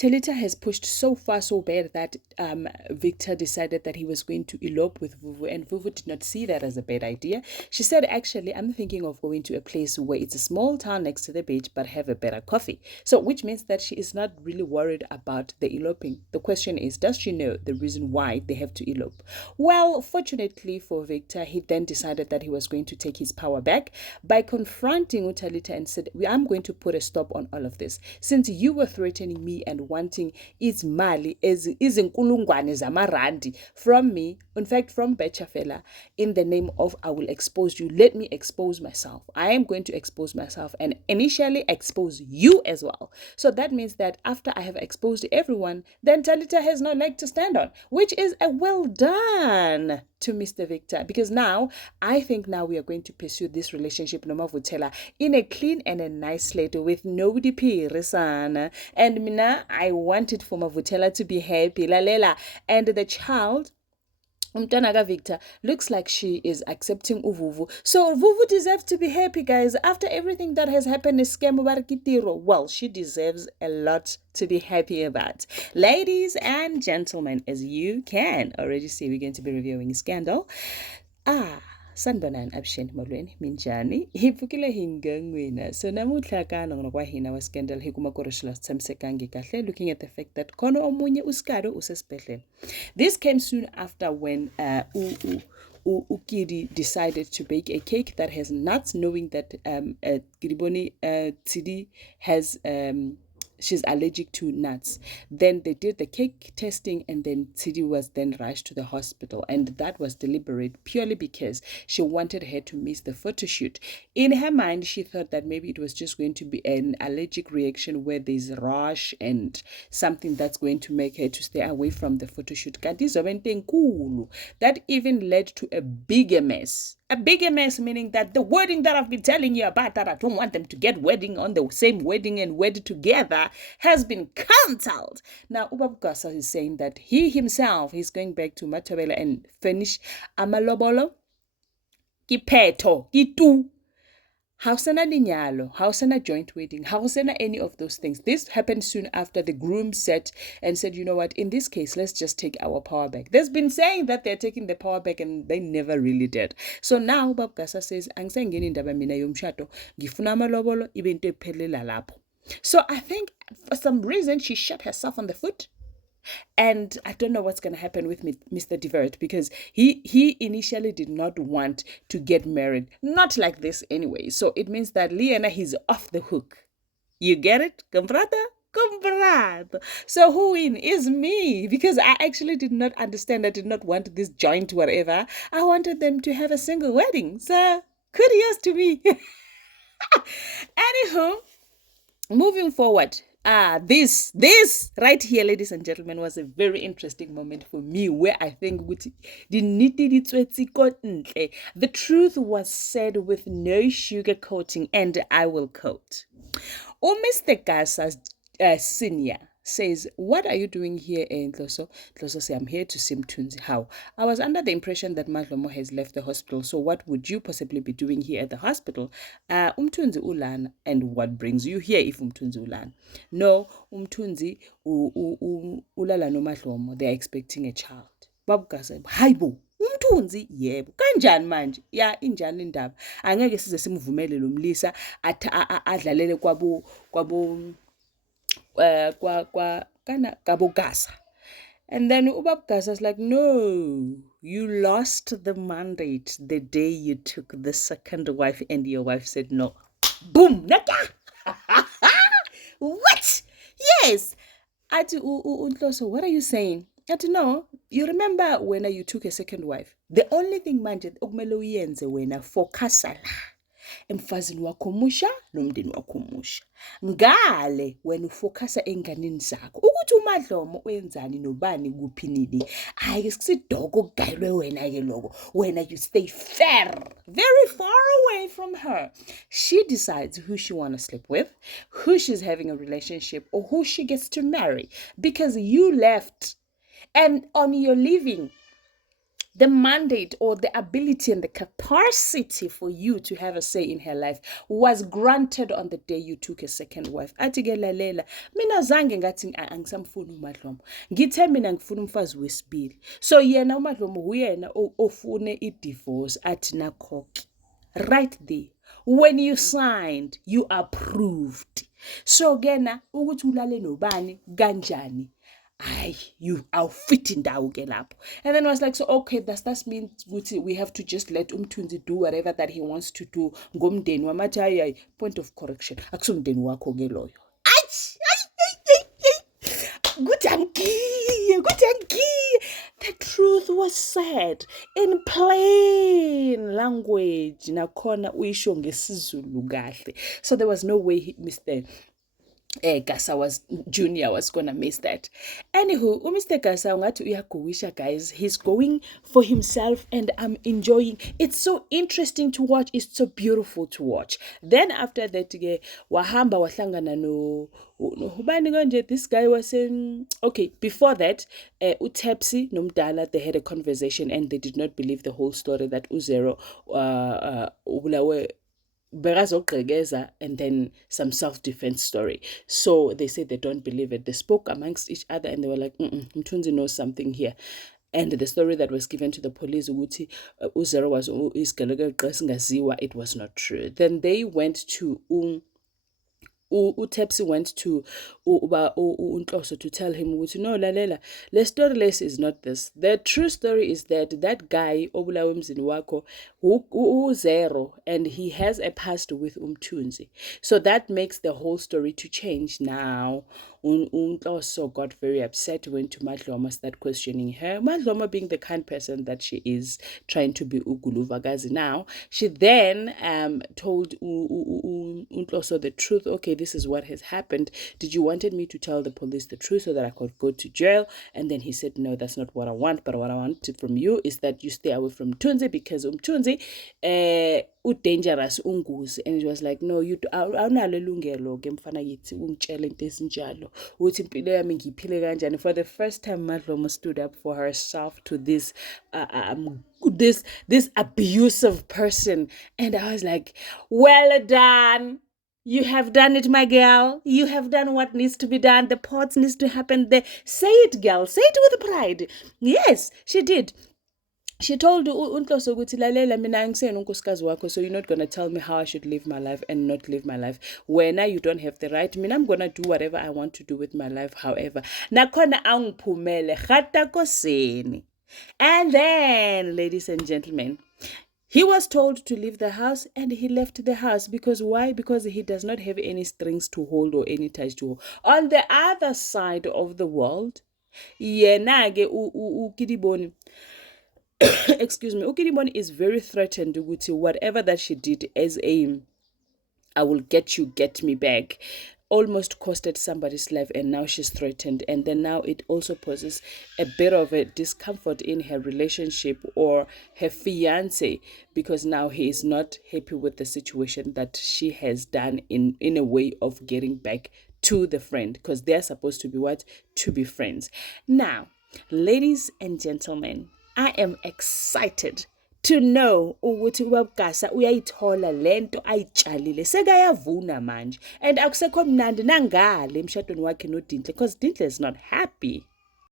Telita has pushed so far so bad that Victor decided that he was going to elope with Vuvu, and Vuvu did not see that as a bad idea. She said, actually, I'm thinking of going to a place where it's a small town next to the beach but have a better coffee. So which means that she is not really worried about the eloping. The question is, does she know the reason why they have to elope? Well, fortunately for Victor, he then decided that he was going to take his power back by confronting Utalita and said, I'm going to put a stop on all of this. Since you were threatening me and wanting its mali izinkulungwane zamarandi from me, in fact from Betchafela, in the name of I will expose you, let me expose myself. I am going to expose myself and initially expose you as well. So that means that after I have exposed everyone, then Talita has no leg to stand on, which is a well done to Mr. Victor, because now I think now we are going to pursue this relationship Noma Vutela in a clean and a nice slate with no dipirisana. And mina, I wanted for Mavutela to be happy, lalela, and the child Umtanaga Victor looks like she is accepting Uvuvu. So Vuvu deserves to be happy, guys. After everything that has happened in Skembarkitiro, well, she deserves a lot to be happy about. Ladies and gentlemen, as you can already see, we're going to be reviewing Scandal. Sanibonani abusheni molweni minjani hiphukile hingangwina so namuhla kana ngokwa hina wa Scandal hikumakorishila sithamsekangi kahle looking at the fact that khona omunye uskado usesibhedlela. This came soon after when Ukidi decided to bake a cake that has nuts, knowing that Kiriboni Tsidi has she's allergic to nuts. Then they did the cake testing, and then Tsidi was then rushed to the hospital, and that was deliberate purely because she wanted her to miss the photo shoot. In her mind, she thought that maybe it was just going to be an allergic reaction where there's rash and something that's going to make her to stay away from the photo shoot. That even led to a bigger mess. A bigger mess, meaning that the wedding that I've been telling you about, that I don't want them to get wedding on the same wedding and wed together, has been cancelled. Now, Ubabukasa is saying that he himself is going back to Matabela and finish Amalobolo. Kipeto, Kitu. Hausena linyalo, hausena joint wedding, hausena any of those things. This happened soon after the groom said, you know what, in this case, let's just take our power back. There's been saying that they're taking the power back and they never really did. So now Babgasa says, angisengeni indaba mina yomshado, ngifuna amalobolo ibe into ephelela lapho. So I think for some reason she shot herself on the foot. And I don't know what's going to happen with Mr. Divert, because he initially did not want to get married. Not like this anyway. So it means that Liana, he's off the hook. You get it? Comprada? Comprado. So who in is me? Because I actually did not understand. I did not want this joint whatever. I wanted them to have a single wedding. So kudos to me. Anywho, moving forward. This right here, ladies and gentlemen, was a very interesting moment for me, where I think the truth was said with no sugar coating, and I will quote. Mr. Gasa's senior says, what are you doing here in Tloso? Tloso says, I'm here to see Mthunzi. How? I was under the impression that Madlomo has left the hospital, so what would you possibly be doing here at the hospital? Mthunzi ulan, and what brings you here if Mthunzi ulan? No, Mthunzi ulala no Madlomo. They are expecting a child. Babuka said, Haibo. Umthunzi yebo kanjani manje ya injani indaba angeke size simvumele lo mlisa adlalele kwabo Kabogasa. And then Ubabgasa is like, no, you lost the mandate the day you took the second wife, and your wife said no. Boom! Naka! What? Yes! So what are you saying? I don't know. You remember when you took a second wife? The only thing manje okumele uyenze wena focus la. Emfazini wakho musha nomndeni wakho musha ngale wena ufocusa enganeni zakho ukuthi uMadlomo wenzani nobani kuphi nini hayi sisidoko kugayilwe wena ke lokho wena you stay very far away from her. She decides who she want to sleep with, who she's having a relationship, or who she gets to marry, because you left, and on your leaving the mandate or the ability and the capacity for you to have a say in her life was granted on the day you took a second wife. Athi ke lalela, mina zange ngathi angisamfuni uMadlomo. Ngithe mina ngifuna umfazi wesibili. So yena uMadlomo uyena ofune i-divorce athi nakhoki. Right there. When you signed, you approved. So kena ukuthi ulale nobani kanjani. You awufit indawo ke lapho. And then I was like, so okay, does that mean we have to just let Umthunzi do whatever that he wants to do? Ngomndeni wamathi hayi, point of correction. Akusumndeni wakho ke loyo. The truth was said in plain language. Nakhona uyisho ngesizulu kahle. So there was no way Mr. Gasa Junior was gonna miss that. Anywho, Mr. Gasa ungathi uyagowisha, guys. He's going for himself and I'm enjoying. It's so interesting to watch. It's so beautiful to watch. Then after that, wahamba wahlangana no ubani konje, this guy was saying, okay, before that, uTepsi nomdala, they had a conversation and they did not believe the whole story that Uzero ubulawe and then some self-defense story. So they said they don't believe it. They spoke amongst each other and they were like, Mthunzi knows something here. And the story that was given to the police, ukuthi Uzero was isigelegele, it was not true. Then they went to uTepsi went to uNhloso to tell him ukuthi no lalela, the story less is not this. The true story is that guy obulawe emzini wakho Uzero, and he has a past with Umthunzi. So that makes the whole story to change now. Unhloso got very upset, went to Madlomo, started questioning her. Madlomo, being the kind person that she is, trying to be uguluvagazi now, she then told Unhloso the truth. Okay, this is what has happened. Did you wanted me to tell the police the truth so that I could go to jail? And then he said, no, that's not what I want. But what I want from you is that you stay away from Mthunzi, because Mthunzi dangerous unguzi. And it was like, no, you awunalo ilungelo ke mfana yithi ungitshela into esinjalo uthi impilo yami ngiphile kanjani. For the first time, Madlomo stood up for herself to this this abusive person. And I was like, well done. You have done it, my girl. You have done what needs to be done. The parts needs to happen there. Say it, girl. Say it with pride. Yes, she did. She told Unhloso ukuthi lalela, mina angisena unkosikazi wakho, so you're not going to tell me how I should live my life and not live my life. Wena you don't have the right. Mina I'm going to do whatever I want to do with my life. However, nakhona angiphumele khata koseni. And then, ladies and gentlemen, he was told to leave the house and he left the house. Because why? Because he does not have any strings to hold or any ties to hold. On the other side of the world, yena ke uKidiboni excuse me, uKidiboni is very threatened with whatever that she did as a I will get me back, almost costed somebody's life, and now she's threatened. And then now it also poses a bit of a discomfort in her relationship or her fiance, because now he is not happy with the situation that she has done in a way of getting back to the friend, because they're supposed to be what? To be friends. Now, ladies and gentlemen, I am excited to know ukuthi uBabugasa uyayithola lento ayitshalile, sekayavuna manje, and akusekho mnandi nangale emshadweni wakhe noDinhle, because Dinhle is not happy.